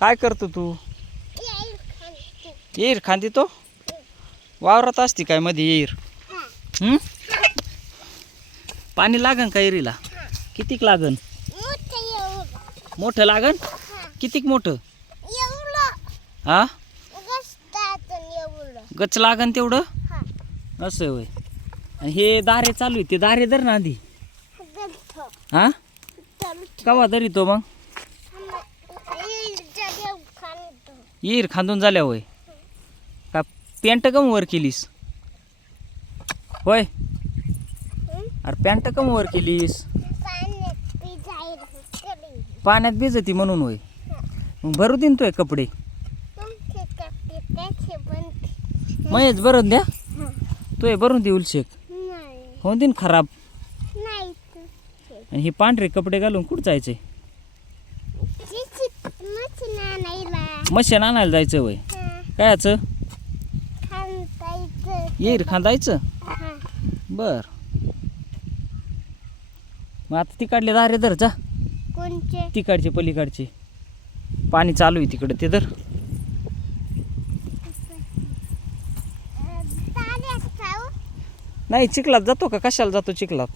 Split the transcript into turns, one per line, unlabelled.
काय करतो तू? येईर खांदी तो? वावरात असती काय मध्ये येईर? पाणी लागन का येरीला कितीक लागन? मोठं लागन? कितीक मोठं? हा? गच लागन तेवढं? असं होय. आणि हे दारे चालू आहे ते दारे धर ना आधी. हा? कवा धरी तो मग? येईर खांदून झाल्या होय. का पॅन्ट कम वर केलीस? होय. अरे पॅन्ट कम वर केलीस? पाण्यात भिजती म्हणून होय. मग भरू देईन तोय कपडे. मयच भरून द्या. तोय भरून दे उलशेक होऊन देईन खराब. आणि हे पांढरे कपडे घालून कुठं जायचंय? मशीन आणायला जायचं वय. कायचं येईर खांदायचं? बर. मग आता तिकडले दारे धर जा. तिकडचे पलीकडचे. पाणी चालू आहे तिकडे ते धर. नाही चिखलात जातो का? कशाला जातो चिखलात?